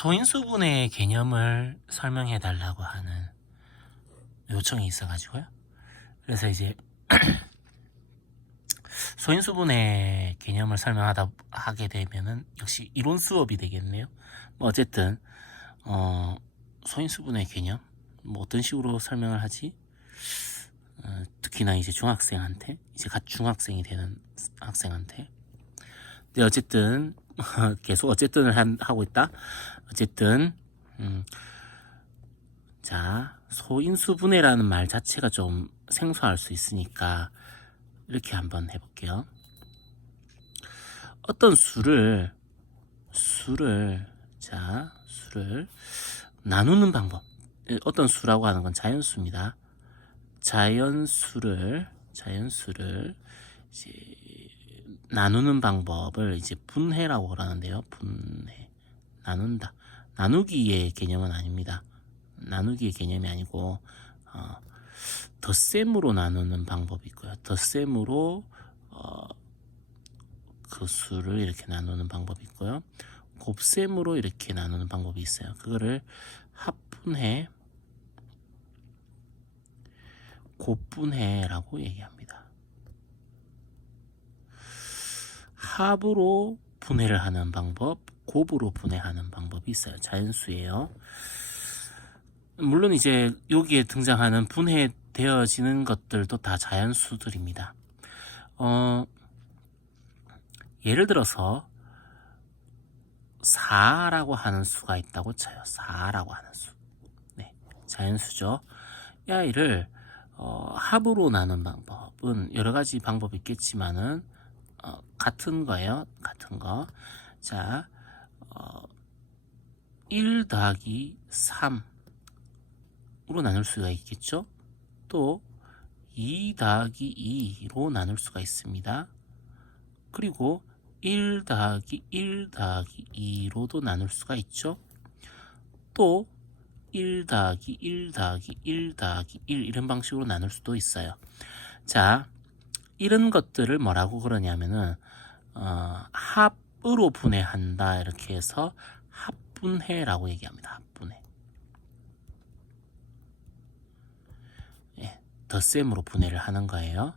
소인수분해 개념을 설명해 달라고 하는 요청이 있어가지고요. 그래서 이제 소인수분해 개념을 하게 되면은 역시 이론 수업이 되겠네요. 뭐 어쨌든 소인수분해 개념 뭐 어떤 식으로 설명을 하지? 특히나 이제 중학생한테 이제 갓 중학생이 되는 학생한테. 근데 어쨌든 계속 어쨌든을 하고 있다. 어쨌든 자, 소인수분해라는 말 자체가 좀 생소할 수 있으니까 이렇게 한번 해볼게요. 어떤 수를 나누는 방법. 어떤 수라고 하는 건 자연수입니다. 자연수를 이제 나누는 방법을 이제 분해라고 그러는데요. 분해, 나눈다. 나누기의 개념은 아닙니다. 나누기의 개념이 아니고 덧셈으로 나누는 방법이 있고요. 덧셈으로 그 수를 이렇게 나누는 방법이 있고요. 곱셈으로 이렇게 나누는 방법이 있어요. 그거를 합분해, 곱분해라고 얘기합니다. 합으로 분해를 하는 방법, 곱으로 분해하는 방법이 있어요. 자연수예요. 물론 이제 여기에 등장하는 분해되어지는 것들도 다 자연수들입니다. 예를 들어서 4라고 하는 수가 있다고 쳐요. 4라고 하는 수. 네, 자연수죠. 이 아이를 합으로 나눈 방법은 여러 가지 방법이 있겠지만은 같은 거예요. 같은 거. 자, 1 더하기 3으로 나눌 수가 있겠죠. 또 2 더하기 2로 나눌 수가 있습니다. 그리고 1 더하기 1 더하기 2로도 나눌 수가 있죠. 또 1 더하기 1 더하기 1 더하기 1 이런 방식으로 나눌 수도 있어요. 자, 이런 것들을 뭐라고 그러냐면은 합으로 분해한다 이렇게 해서 합분해라고 얘기합니다. 합분해. 예, 덧셈으로 분해를 하는 거예요.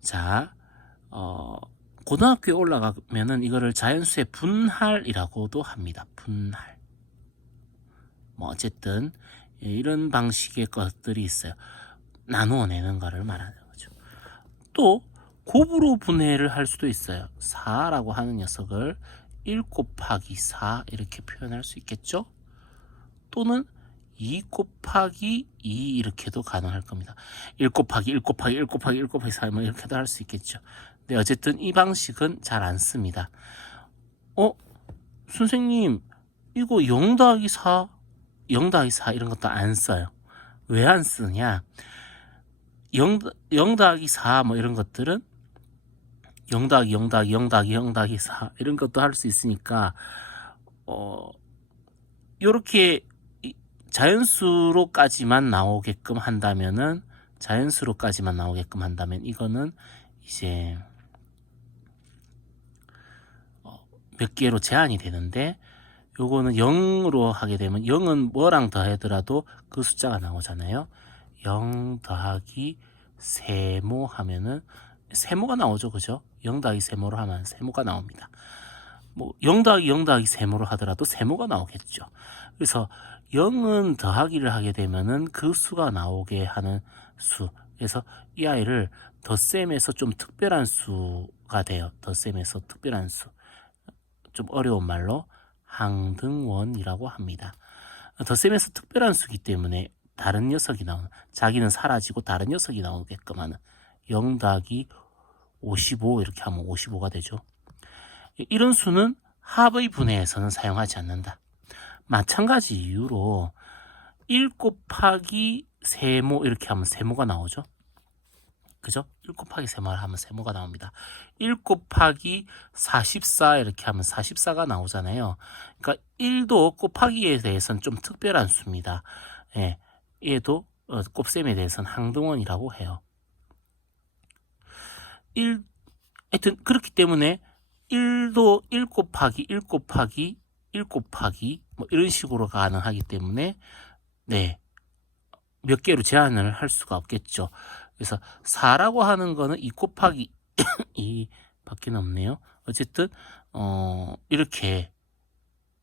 자, 고등학교에 올라가면은 이거를 자연수의 분할이라고도 합니다. 분할. 뭐 어쨌든 이런 방식의 것들이 있어요. 나누어내는 거를 말하는 거죠. 또 곱으로 분해를 할 수도 있어요. 4라고 하는 녀석을 1 곱하기 4 이렇게 표현할 수 있겠죠. 또는 2 곱하기 2 이렇게도 가능할 겁니다. 1 곱하기 1 곱하기 1 곱하기 1 곱하기 4 뭐 이렇게도 할 수 있겠죠. 근데 어쨌든 이 방식은 잘 안 씁니다. 선생님 이거 0 더하기 4 0 더하기 4 이런 것도 안 써요. 왜 안 쓰냐? 0 더하기 4 뭐 이런 것들은 0 더하기 0 더하기 0 더하기 0 더하기 4 이런 것도 할 수 있으니까 요렇게 자연수로까지만 나오게끔 한다면 이거는 이제 몇 개로 제한이 되는데 요거는 0으로 하게 되면 0은 뭐랑 더하더라도 그 숫자가 나오잖아요. 0 더하기 세모 하면은 세모가 나오죠. 그죠? 0 더하기 세모로 하면 세모가 나옵니다. 뭐 0 더하기 0 더하기 세모로 하더라도 세모가 나오겠죠. 그래서 0은 더하기를 하게 되면은 그 수가 나오게 하는 수. 그래서 이 아이를 덧셈에서 좀 특별한 수가 돼요. 덧셈에서 특별한 수. 좀 어려운 말로 항등원이라고 합니다. 덧셈에서 특별한 수기 때문에 다른 녀석이 나오는, 자기는 사라지고 다른 녀석이 나오게끔 하는 0 더하기 55 이렇게 하면 55가 되죠. 이런 수는 합의 분해에서는 사용하지 않는다. 마찬가지 이유로 1 곱하기 세모 이렇게 하면 세모가 나오죠. 그죠? 1 곱하기 세모를 하면 세모가 나옵니다. 1 곱하기 44 이렇게 하면 44가 나오잖아요. 그러니까 1도 곱하기에 대해서는 좀 특별한 수입니다. 예, 얘도 곱셈에 대해서는 항등원이라고 해요. 하여튼 그렇기 때문에 1도 1 곱하기 1 곱하기 1 곱하기 뭐 이런 식으로 가능하기 때문에 네, 몇 개로 제한을 할 수가 없겠죠. 그래서 4라고 하는 거는 2 곱하기 2 밖에 없네요. 어쨌든 이렇게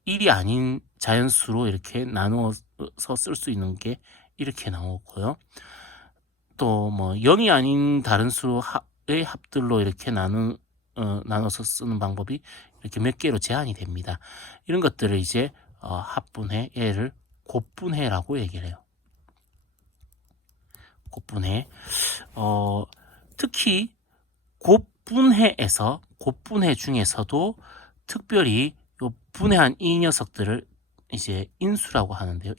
1이 아닌 자연수로 이렇게 나누어서 쓸 수 있는 게 이렇게 나오고요. 또 뭐 0이 아닌 다른 수의 합들로 이렇게 나눠서 쓰는 방법이 이렇게 몇 개로 제한이 됩니다. 이런 것들을 이제 합분해, 얘를 곱분해라고 얘기를 해요. 곱분해. 특히 곱분해 중에서도 특별히 요 분해한 이 녀석들을 이제 인수라고 하는데요.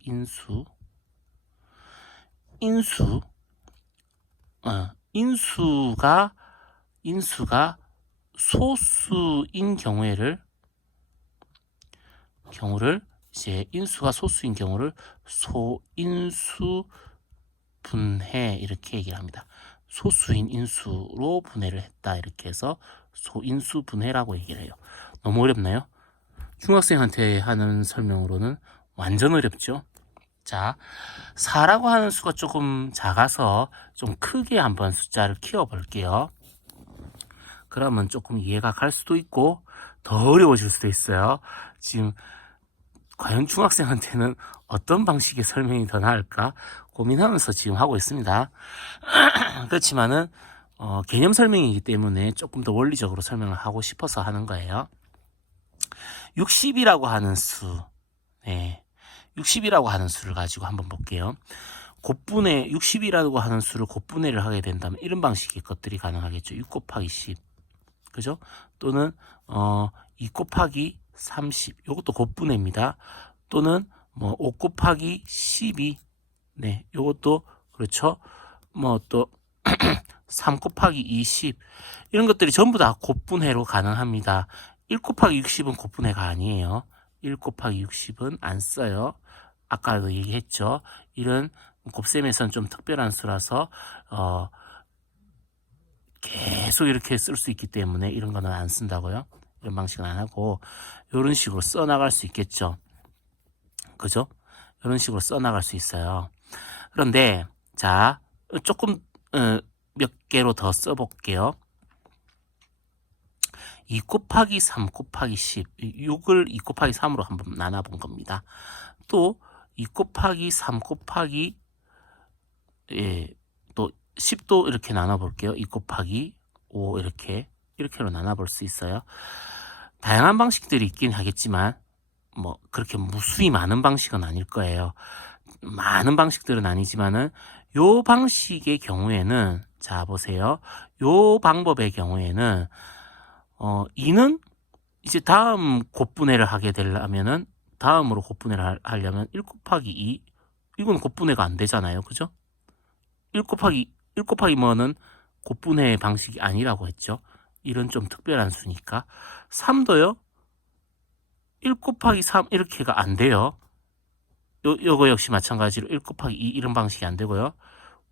인수가 소수인 경우를 이제 인수가 소수인 경우를 소인수 분해 이렇게 얘기를 합니다. 소수인 인수로 분해를 했다 이렇게 해서 소인수 분해라고 얘기를 해요. 너무 어렵나요? 중학생한테 하는 설명으로는 완전 어렵죠. 자, 4라고 하는 수가 조금 작아서 좀 크게 한번 숫자를 키워 볼게요. 그러면 조금 이해가 갈 수도 있고 더 어려워질 수도 있어요. 지금 과연 중학생한테는 어떤 방식의 설명이 더 나을까 고민하면서 지금 하고 있습니다. 그렇지만은 개념 설명이기 때문에 조금 더 원리적으로 설명을 하고 싶어서 하는 거예요. 60이라고 하는 수, 네, 60이라고 하는 수를 가지고 한번 볼게요. 60이라고 하는 수를 곱분해를 하게 된다면 이런 방식의 것들이 가능하겠죠. 6 곱하기 10, 그죠? 또는 2 곱하기 30, 이것도 곱분해입니다. 또는 뭐 5 곱하기 12, 네, 이것도 그렇죠. 뭐 또 3 곱하기 20, 이런 것들이 전부 다 곱분해로 가능합니다. 1 곱하기 60은 곱분해가 아니에요. 1 곱하기 60은 안 써요. 아까도 얘기했죠. 이런 곱셈에서는 좀 특별한 수라서 계속 이렇게 쓸 수 있기 때문에 이런 거는 안 쓴다고요. 이런 방식은 안 하고 이런 식으로 써나갈 수 있겠죠. 그죠? 이런 식으로 써나갈 수 있어요. 그런데 자, 조금 몇 개로 더 써볼게요. 2 곱하기 3 곱하기 10, 6을 2 곱하기 3으로 한번 나눠본 겁니다. 또 2 곱하기 3 곱하기 또 10도 이렇게 나눠볼게요. 2 곱하기 5 이렇게로 나눠볼 수 있어요. 다양한 방식들이 있긴 하겠지만 뭐 그렇게 무수히 많은 방식은 아닐 거예요. 많은 방식들은 아니지만은 요 방식의 경우에는 자 보세요. 요 방법의 경우에는 2는 이제 다음 곱분해를 하게 되려면은 다음으로 곱분해를 하려면 1 곱하기 2, 이건 곱분해가 안 되잖아요. 그죠? 1 곱하기 뭐는 곱분해 방식이 아니라고 했죠. 이런 좀 특별한 수니까. 3도요. 1 곱하기 3 이렇게가 안 돼요. 요거 역시 마찬가지로 1 곱하기 2 이런 방식이 안 되고요.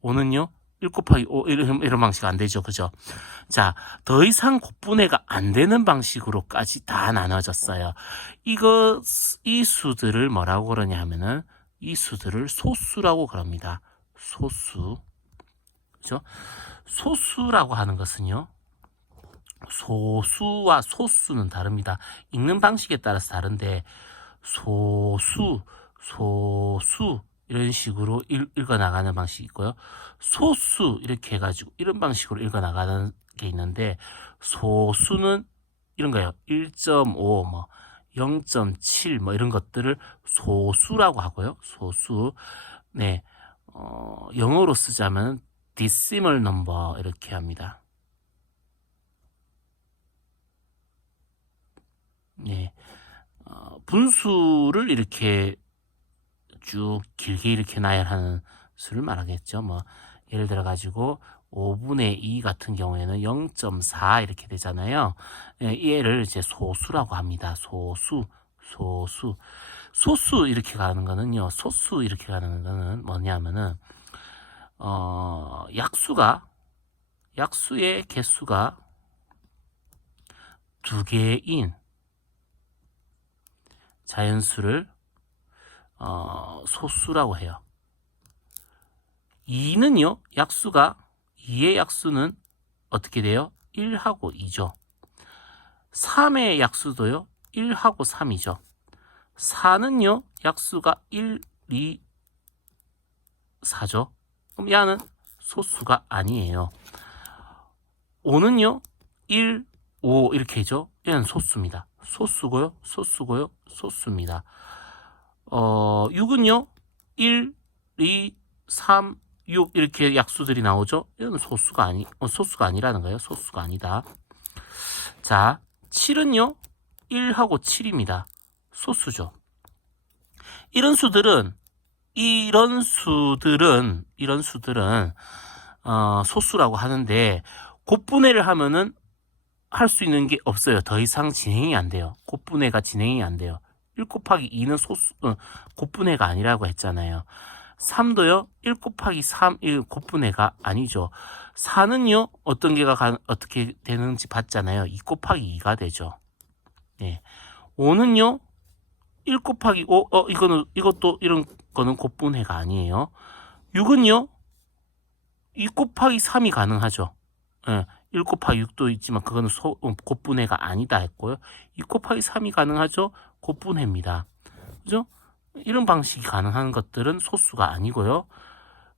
5는요. 1 곱하기 5 이런 방식 안 되죠. 그죠? 자, 더 이상 곱분해가 안 되는 방식으로까지 다 나눠졌어요. 이 수들을 뭐라고 그러냐 하면은 이 수들을 소수라고 그럽니다. 소수. 그죠? 소수라고 하는 것은요. 소수와 소수는 다릅니다. 읽는 방식에 따라서 다른데 소수 이런 식으로 읽어 나가는 방식이 있고요. 소수 이렇게 해가지고 이런 방식으로 읽어 나가는 게 있는데 소수는 이런 거예요. 1.5 뭐 0.7 뭐 이런 것들을 소수라고 하고요. 소수. 네. 영어로 쓰자면 decimal number 이렇게 합니다. 네. 분수를 이렇게 쭉 길게 이렇게 나열하는 수를 말하겠죠. 뭐 예를 들어 가지고 5분의 2 같은 경우에는 0.4 이렇게 되잖아요. 얘를 이제 소수라고 합니다. 소수 이렇게 가는 거는요. 소수 이렇게 가는 거는 뭐냐면은 약수의 개수가 2개인, 자연수를 소수라고 해요. 2는요, 약수가 2의 약수는 어떻게 돼요? 1하고 2죠. 3의 약수도요, 1하고 3이죠. 4는요, 약수가 1, 2, 4죠. 그럼 얘는 소수가 아니에요. 5는요, 1, 5 이렇게죠. 얘는 소수입니다. 소수고요, 소수고요, 소수입니다. 6은요, 1, 2, 3, 6 이렇게 약수들이 나오죠. 얘는 소수가 아니라는 거예요. 소수가 아니다. 자, 7은요, 1하고 7입니다. 소수죠. 이런 수들은 소수라고 하는데 곱분해를 하면은 할 수 있는 게 없어요. 더 이상 진행이 안 돼요. 곱분해가 진행이 안 돼요. 1 곱하기 2는 곱분해가 아니라고 했잖아요. 3도요. 1 곱하기 3 곱분해가 아니죠. 4는요. 어떻게 되는지 봤잖아요. 2 곱하기 2가 되죠. 네. 5는요. 1 곱하기 5 이런 거는 곱분해가 아니에요. 6은요. 2 곱하기 3이 가능하죠. 예, 1 곱하기 6도 있지만 그거는 곱분해가 아니다 했고요. 2 곱하기 3이 가능하죠. 곱분해입니다. 그죠? 이런 방식이 가능한 것들은 소수가 아니고요.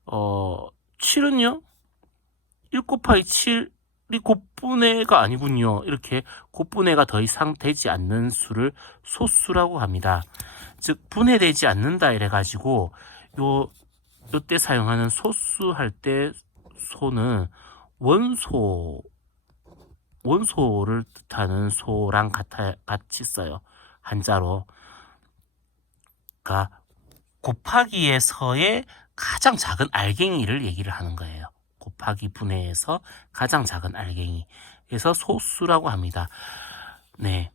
7은요. 1 곱하기 7이 곱분해가 아니군요. 이렇게 곱분해가 더 이상 되지 않는 수를 소수라고 합니다. 즉 분해되지 않는다 이래가지고 요때 사용하는 소수할 때 소는 원소를 뜻하는 소랑 같이 써요. 한자로. 그러니까 곱하기에서의 가장 작은 알갱이를 얘기를 하는 거예요. 곱하기 분해에서 가장 작은 알갱이. 그래서 소수라고 합니다. 네.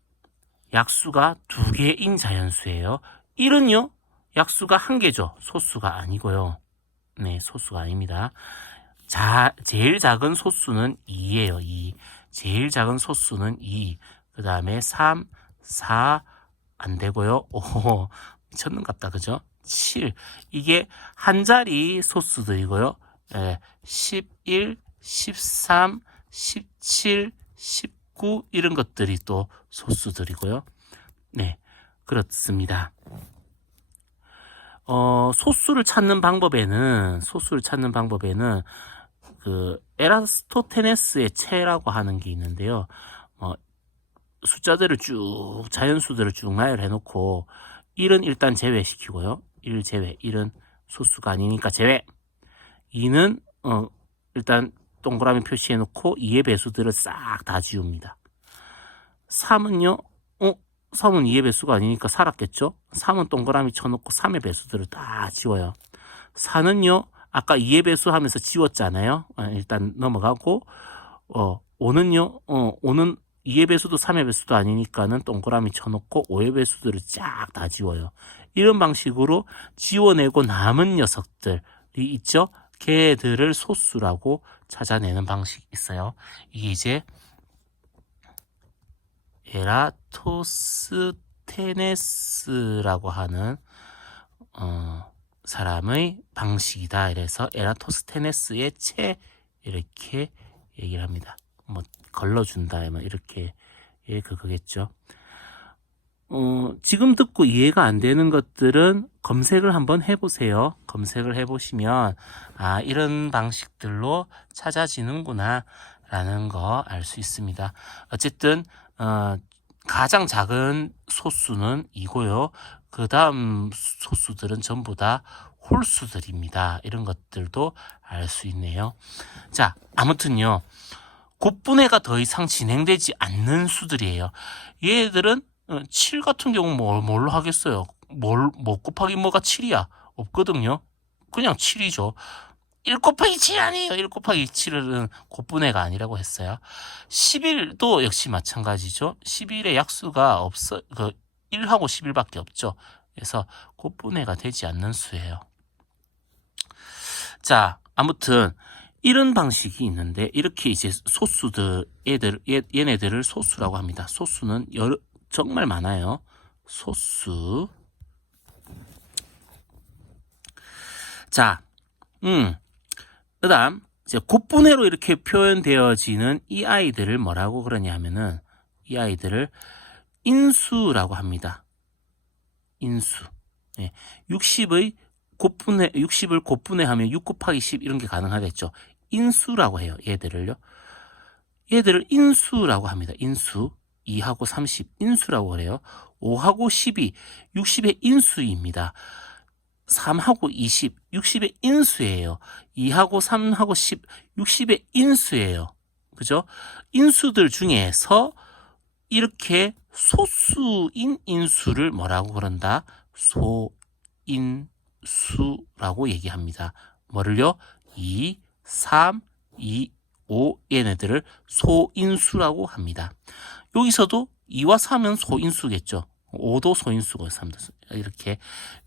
약수가 2개인 자연수예요. 1은요. 약수가 1개죠. 소수가 아니고요. 네, 소수가 아닙니다. 제일 작은 소수는 2예요. 2. 제일 작은 소수는 2. 그 다음에 3, 4 안 되고요. 5 미쳤는갑다. 그죠? 7. 이게 한 자리 소수들이고요. 11, 13, 17, 19 이런 것들이 또 소수들이고요. 네, 그렇습니다. 소수를 찾는 방법에는 그 에라스토테네스의 체라고 하는 게 있는데요. 숫자들을 자연수들을 쭉 나열해 놓고 1은 일단 제외시키고요. 1 제외. 1은 소수가 아니니까 제외. 2는 일단 동그라미 표시해 놓고 2의 배수들을 싹 다 지웁니다. 3은요. 3은 2의 배수가 아니니까 살았겠죠? 3은 동그라미 쳐놓고 3의 배수들을 다 지워요. 4는요. 아까 2의 배수 하면서 지웠잖아요. 일단 넘어가고 5는요. 5는 2의 배수도 3의 배수도 아니니까는 동그라미 쳐놓고 5의 배수들을 쫙 다 지워요. 이런 방식으로 지워내고 남은 녀석들이 있죠. 걔들을 소수라고 찾아내는 방식이 있어요. 이게 이제 에라토스테네스라고 하는 사람의 방식이다. 이래서 에라토스테네스의 체 이렇게 얘기를 합니다. 뭐 걸러준다 이렇게 그거겠죠. 지금 듣고 이해가 안 되는 것들은 검색을 한번 해보세요. 검색을 해보시면 이런 방식들로 찾아지는구나 라는 거 알 수 있습니다. 어쨌든 가장 작은 소수는 이고요. 그 다음 소수들은 전부 다 홀수들입니다. 이런 것들도 알 수 있네요. 자, 아무튼요. 곱분해가 더 이상 진행되지 않는 수들이에요. 얘들은 7 같은 경우 뭘로 하겠어요? 뭐 곱하기 뭐가 7이야? 없거든요. 그냥 7이죠. 1 곱하기 7 아니에요. 1 곱하기 7은 곱분해가 아니라고 했어요. 11도 역시 마찬가지죠. 11의 약수가 1하고 11밖에 없죠. 그래서 곱분해가 되지 않는 수예요. 자, 아무튼 이런 방식이 있는데 이렇게 이제 소수들 얘네들을 소수라고 합니다. 소수는 정말 많아요. 소수. 자, 그 다음, 이제 곱분해로 이렇게 표현되어지는 이 아이들을 뭐라고 그러냐 하면은, 이 아이들을 인수라고 합니다. 인수. 예. 60을 곱분해하면 6 곱하기 10 이런 게 가능하겠죠. 인수라고 해요. 얘들을요. 얘들을 인수라고 합니다. 인수. 2하고 30 인수라고 그래요. 5하고 12 60의 인수입니다. 3하고 20 60의 인수예요. 2하고 3하고 10 60의 인수예요. 그죠? 인수들 중에서 이렇게 소수인 인수를 뭐라고 그런다? 소인수라고 얘기합니다. 뭐를요? 2, 3, 2, 5 얘네들을 소인수라고 합니다. 여기서도 2와 3은 소인수겠죠. 5도 소인수고 3도 이렇게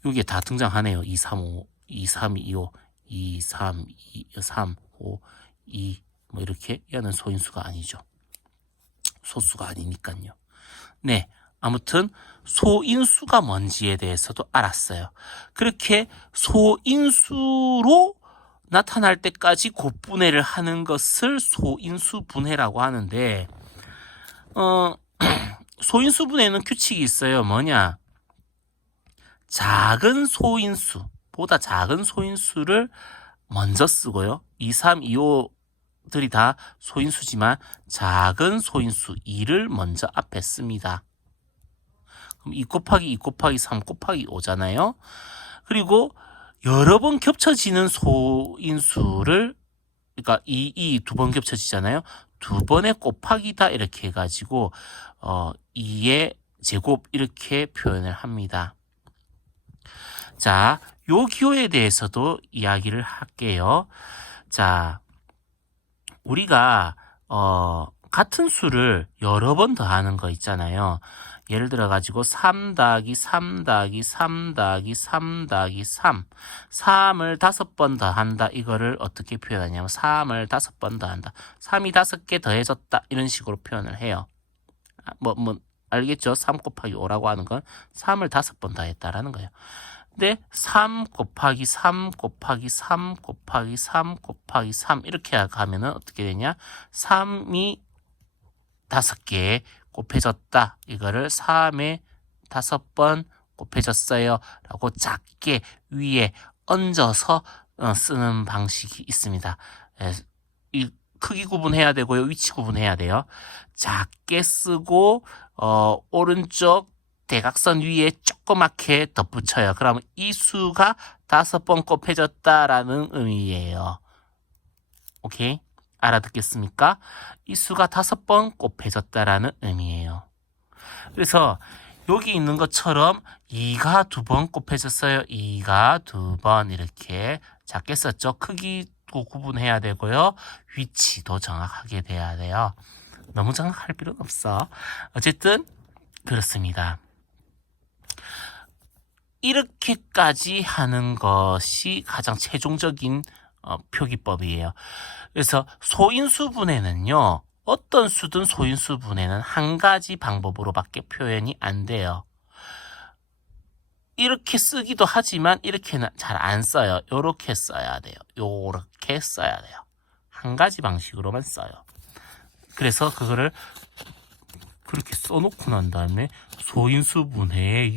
여기에 다 등장하네요. 2, 3, 5, 2, 3, 2, 5, 2, 3, 2, 3, 5, 2 뭐 이렇게 얘는 소인수가 아니죠. 소수가 아니니까요. 네, 아무튼 소인수가 뭔지에 대해서도 알았어요. 그렇게 소인수로 나타날 때까지 곱분해를 하는 것을 소인수 분해라고 하는데 소인수 분해는 규칙이 있어요. 뭐냐? 작은 소인수보다 작은 소인수를 먼저 쓰고요. 2, 3, 2, 5들이 다 소인수지만 작은 소인수 2를 먼저 앞에 씁니다. 그럼 2 곱하기 2 곱하기 3 곱하기 5잖아요. 그리고 여러 번 겹쳐지는 소인수를 그러니까 2 두 번 겹쳐지잖아요. 두 번의 곱하기다 이렇게 해가지고 2의 제곱 이렇게 표현을 합니다. 자, 요 기호에 대해서도 이야기를 할게요. 자, 우리가 같은 수를 여러 번 더하는 거 있잖아요. 예를 들어 가지고 3 더하기 3 더하기 3 더하기 3 더하기 3 3을 5번 더한다. 이거를 어떻게 표현하냐면 3을 5번 더한다. 3이 5개 더해졌다. 이런 식으로 표현을 해요. 알겠죠? 3 곱하기 5라고 하는 건 3을 5번 더했다라는 거예요. 근데 3 곱하기 3 곱하기 3 곱하기 3 곱하기 3 이렇게 가면은 어떻게 되냐? 3이 5개 곱해졌다. 이거를 3에 5번 곱해졌어요. 라고 작게 위에 얹어서 쓰는 방식이 있습니다. 이 크기 구분해야 되고요. 위치 구분해야 돼요. 작게 쓰고 오른쪽 대각선 위에 조그맣게 덧붙여요. 그러면 이 수가 5번 곱해졌다라는 의미예요. 오케이? 알아듣겠습니까? 이 수가 5번 곱해졌다라는 의미예요. 그래서 여기 있는 것처럼 2가 2번 곱해졌어요. 2가 2번 이렇게 작게 썼죠. 크기도 구분해야 되고요. 위치도 정확하게 돼야 돼요. 너무 정확할 필요는 없어. 어쨌든 그렇습니다. 이렇게까지 하는 것이 가장 최종적인 표기법이에요. 그래서 소인수분해는요. 어떤 수든 소인수분해는 한 가지 방법으로밖에 표현이 안 돼요. 이렇게 쓰기도 하지만 이렇게는 잘 안 써요. 요렇게 써야 돼요. 요렇게 써야 돼요. 한 가지 방식으로만 써요. 그래서 그거를 그렇게 써놓고 난 다음에 소인수분해의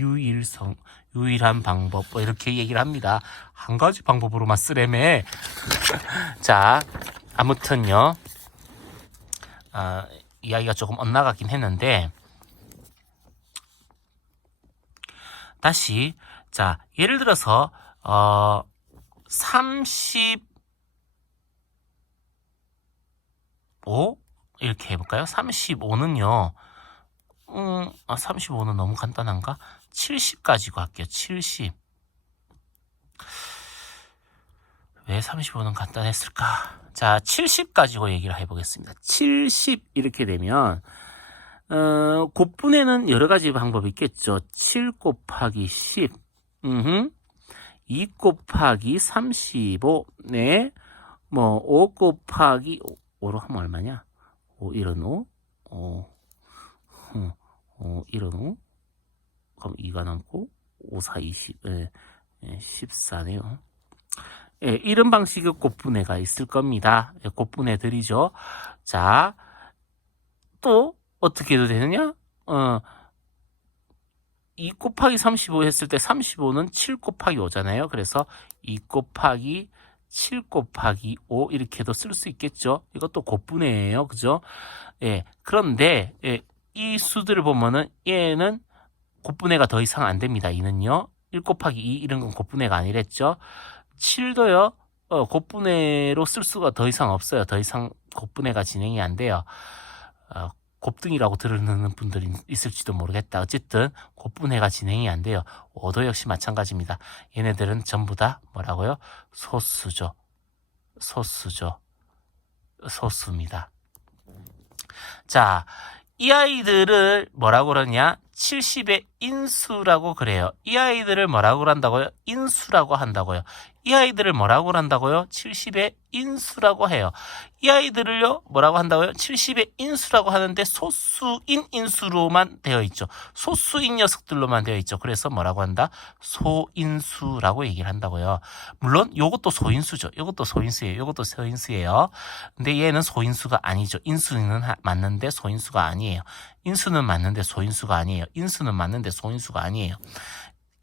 유일한 방법 뭐 이렇게 얘기를 합니다. 한 가지 방법으로만 쓰래매. 자, 아무튼요. 이야기가 조금 엇나가긴 했는데 다시 자, 예를 들어서 35 이렇게 해볼까요? 35는요. 35는 너무 간단한가? 70 가지고 할게요. 70. 왜 35는 간단했을까? 자, 70 가지고 얘기를 해보겠습니다. 70 이렇게 되면 곱분해는 여러 가지 방법이 있겠죠. 7 곱하기 10, 2 곱하기 35, 네, 5 곱하기 5로 하면 얼마냐? 5, 1은 5, 1은 5, 그럼 2가 남고 5, 4, 20, 14네요. 예, 이런 방식의 곱분해가 있을 겁니다. 예, 곱분해들이죠. 자, 또 어떻게 해도 되느냐? 2 곱하기 35 했을 때 35는 7 곱하기 5잖아요. 그래서 2 곱하기 7 곱하기 5 이렇게도 쓸 수 있겠죠. 이것도 곱분해예요. 그죠? 예. 그런데 예, 이 수들을 보면은 얘는 곱분해가 더 이상 안 됩니다. 2는요. 1 곱하기 2 이런 건 곱분해가 아니랬죠. 7도요. 곱분해로 쓸 수가 더 이상 없어요. 더 이상 곱분해가 진행이 안 돼요. 곱등이라고 들으는 분들이 있을지도 모르겠다. 어쨌든 곱분해가 진행이 안 돼요. 5도 역시 마찬가지입니다. 얘네들은 전부 다 뭐라고요? 소수죠. 소수입니다. 자, 이 아이들을 뭐라고 그러냐? 70의 인수라고 그래요. 이 아이들을 뭐라고 그런다고요? 인수라고 한다고요. 이 아이들을 뭐라고 그런다고요? 70의 인수라고 해요. 이 아이들을요, 뭐라고 한다고요? 70의 인수라고 하는데 소수인 인수로만 되어 있죠. 소수인 녀석들로만 되어 있죠. 그래서 뭐라고 한다? 소인수라고 얘기를 한다고요. 물론 요것도 소인수죠. 요것도 소인수예요. 요것도 소인수예요. 근데 얘는 소인수가 아니죠. 인수는 맞는데 소인수가 아니에요. 인수는 맞는데 소인수가 아니에요. 인수는 맞는데 소인수가 아니에요.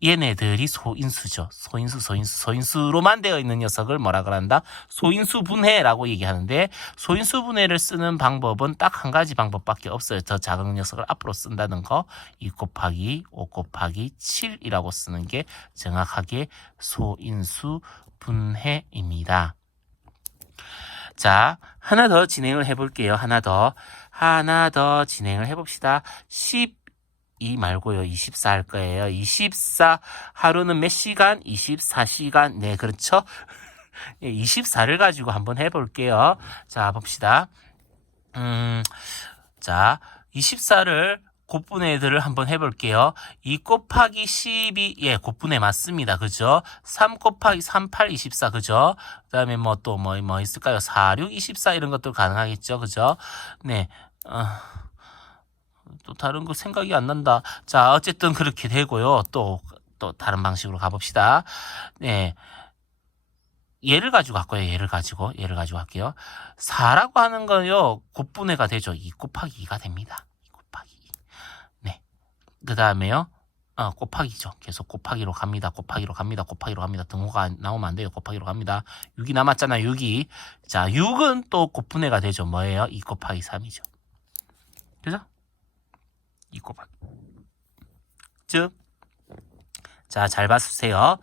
얘네들이 소인수죠. 소인수로만 되어 있는 녀석을 뭐라 그런다? 소인수 분해라고 얘기하는데, 소인수 분해를 쓰는 방법은 딱 한 가지 방법밖에 없어요. 더 작은 녀석을 앞으로 쓴다는 거. 2 곱하기 5 곱하기 7이라고 쓰는 게 정확하게 소인수 분해입니다. 자, 하나 더 진행을 해볼게요. 하나 더 진행을 해봅시다. 12 말고요. 24 할 거예요. 24 하루는 몇 시간? 24시간. 네, 그렇죠. 24를 가지고 한번 해볼게요. 자, 봅시다. 자, 24를 곱분해들을 한번 해볼게요. 2 곱하기 12, 예, 곱분해 맞습니다. 그죠? 3 곱하기 38, 24, 그죠? 그 다음에 뭐 또 뭐 있을까요? 4, 6, 24 이런 것도 가능하겠죠. 그죠? 네. 또 다른 거 생각이 안 난다. 자, 어쨌든 그렇게 되고요. 또 다른 방식으로 가봅시다. 네. 얘를 가지고 할거예요. 얘를 가지고 할게요. 4라고 하는 건요, 곱분해가 되죠. 2 곱하기 2가 됩니다. 2 곱하기 2. 네. 그 다음에요, 곱하기죠. 계속 곱하기로 갑니다. 곱하기로 갑니다. 등호가 나오면 안 돼요. 곱하기로 갑니다. 6이 남았잖아요. 6이. 자, 6은 또 곱분해가 되죠. 뭐예요? 2 곱하기 3이죠. 그죠? 2 곱하기. 즉, 자, 잘 봐주세요.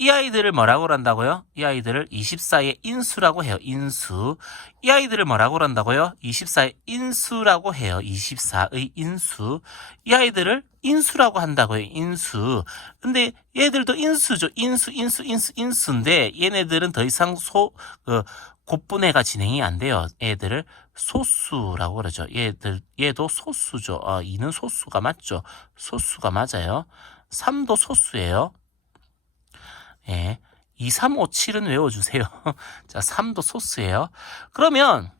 이 아이들을 뭐라고 한다고요? 이 아이들을 24의 인수라고 해요. 인수. 이 아이들을 뭐라고 한다고요? 24의 인수라고 해요. 24의 인수. 이 아이들을 인수라고 한다고요. 인수. 근데 얘들도 인수죠. 인수인데 얘네들은 더 이상 곱분해가 진행이 안 돼요. 얘들을 소수라고 그러죠. 얘도 소수죠. 2는 소수가 맞죠. 소수가 맞아요. 3도 소수예요. 예. 2, 3, 5, 7은 외워주세요. 자, 3도 소수예요. 그러면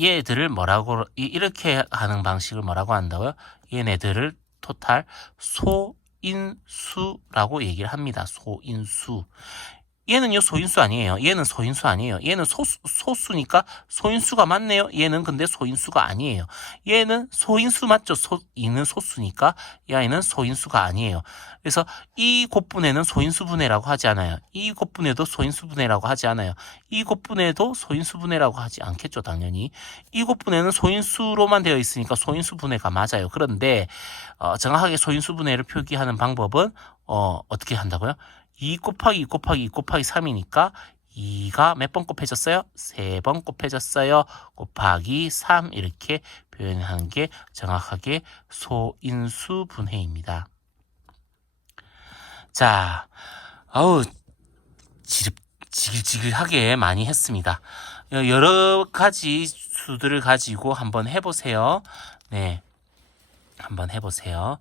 얘들을 뭐라고 이렇게 하는 방식을 뭐라고 한다고요? 얘네들을 토탈 소인수라고 얘기를 합니다. 소인수. 얘는요, 소인수 아니에요. 얘는 소인수 아니에요. 얘는 소수니까 소인수가 맞네요. 얘는 근데 소인수가 아니에요. 얘는 소인수 맞죠? 2는 소수니까 이 아이는 소인수가 아니에요. 그래서 이 곱분해는 소인수분해라고 하지 않아요. 이 곱분해도 소인수분해라고 하지 않아요. 이 곱분해도 소인수분해라고 하지 않겠죠, 당연히. 이 곱분해는 소인수로만 되어 있으니까 소인수분해가 맞아요. 그런데 정확하게 소인수분해를 표기하는 방법은 어떻게 한다고요? 2 곱하기 2 곱하기 2 곱하기 3이니까 2가 몇 번 곱해졌어요? 3번 곱해졌어요. 곱하기 3 이렇게 표현하는 게 정확하게 소인수 분해입니다. 자, 지글지글하게 많이 했습니다. 여러 가지 수들을 가지고 한번 해보세요. 네, 한번 해보세요.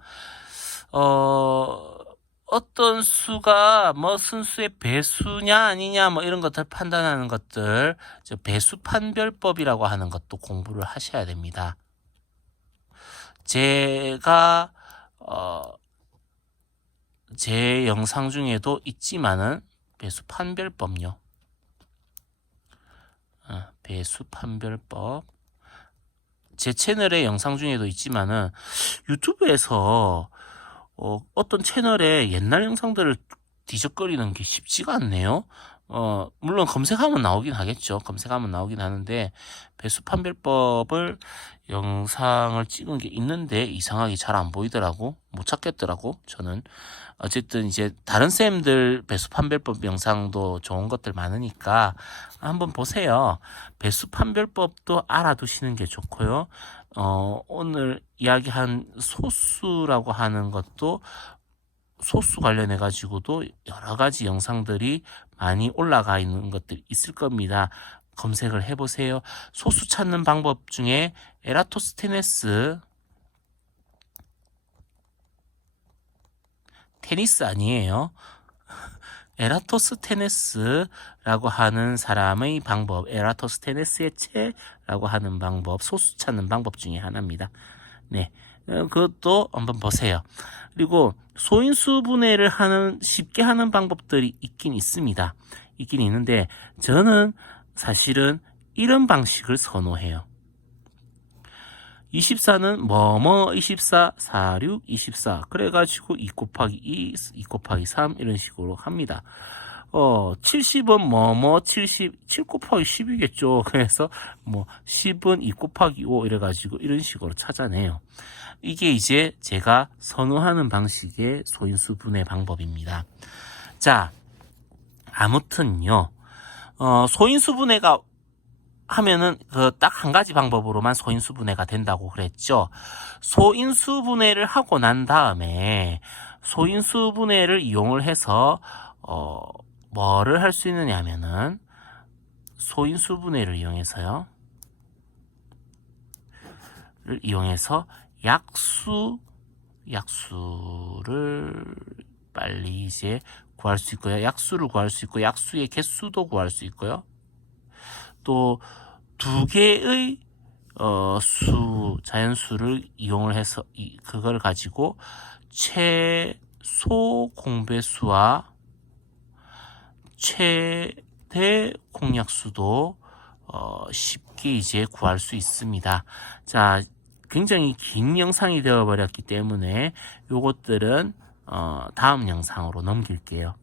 어떤 수가 뭐 순수의 배수냐 아니냐 뭐 이런 것들 판단하는 것들, 배수 판별법이라고 하는 것도 공부를 하셔야 됩니다. 제가 제 영상 중에도 있지만은 배수 판별법요. 배수 판별법. 제 채널의 영상 중에도 있지만은 유튜브에서 어떤 채널의 옛날 영상들을 뒤적거리는 게 쉽지가 않네요. 물론 검색하면 나오긴 하겠죠. 검색하면 나오긴 하는데 배수 판별법을 영상을 찍은 게 있는데 이상하게 잘 안 보이더라고. 못 찾겠더라고. 저는 어쨌든 이제 다른 쌤들 배수 판별법 영상도 좋은 것들 많으니까 한번 보세요. 배수 판별법도 알아두시는 게 좋고요. 오늘 이야기한 소수라고 하는 것도 소수 관련해 가지고도 여러 가지 영상들이 많이 올라가 있는 것들이 있을 겁니다. 검색을 해보세요. 소수 찾는 방법 중에 에라토스테네스, 테니스 아니에요. 에라토스테네스라고 하는 사람의 방법, 에라토스테네스의 채라고 하는 방법, 소수 찾는 방법 중에 하나입니다. 네, 그것도 한번 보세요. 그리고 소인수 분해를 쉽게 하는 방법들이 있긴 있습니다. 있긴 있는데 저는 사실은 이런 방식을 선호해요. 24는 뭐뭐 24, 46, 24 그래가지고 2 곱하기 2, 2 곱하기 3 이런 식으로 합니다. 70은 뭐뭐 70, 7 곱하기 10이겠죠. 그래서 뭐 10은 2 곱하기 5 이래가지고 이런 식으로 찾아내요. 이게 이제 제가 선호하는 방식의 소인수 분해 방법입니다. 자, 아무튼요. 소인수 분해가 하면은 딱 한 가지 방법으로만 소인수 분해가 된다고 그랬죠. 소인수 분해를 하고 난 다음에 소인수 분해를 이용을 해서 뭐를 할 수 있느냐 하면은 소인수 분해를 이용해서 약수를 빨리 이제 구할 수 있고요. 약수를 구할 수 있고 약수의 개수도 구할 수 있고요. 또 두 개의 자연수를 이용을 해서 그걸 가지고 최소 공배수와 최대 공약수도 쉽게 이제 구할 수 있습니다. 자, 굉장히 긴 영상이 되어버렸기 때문에 요것들은 다음 영상으로 넘길게요.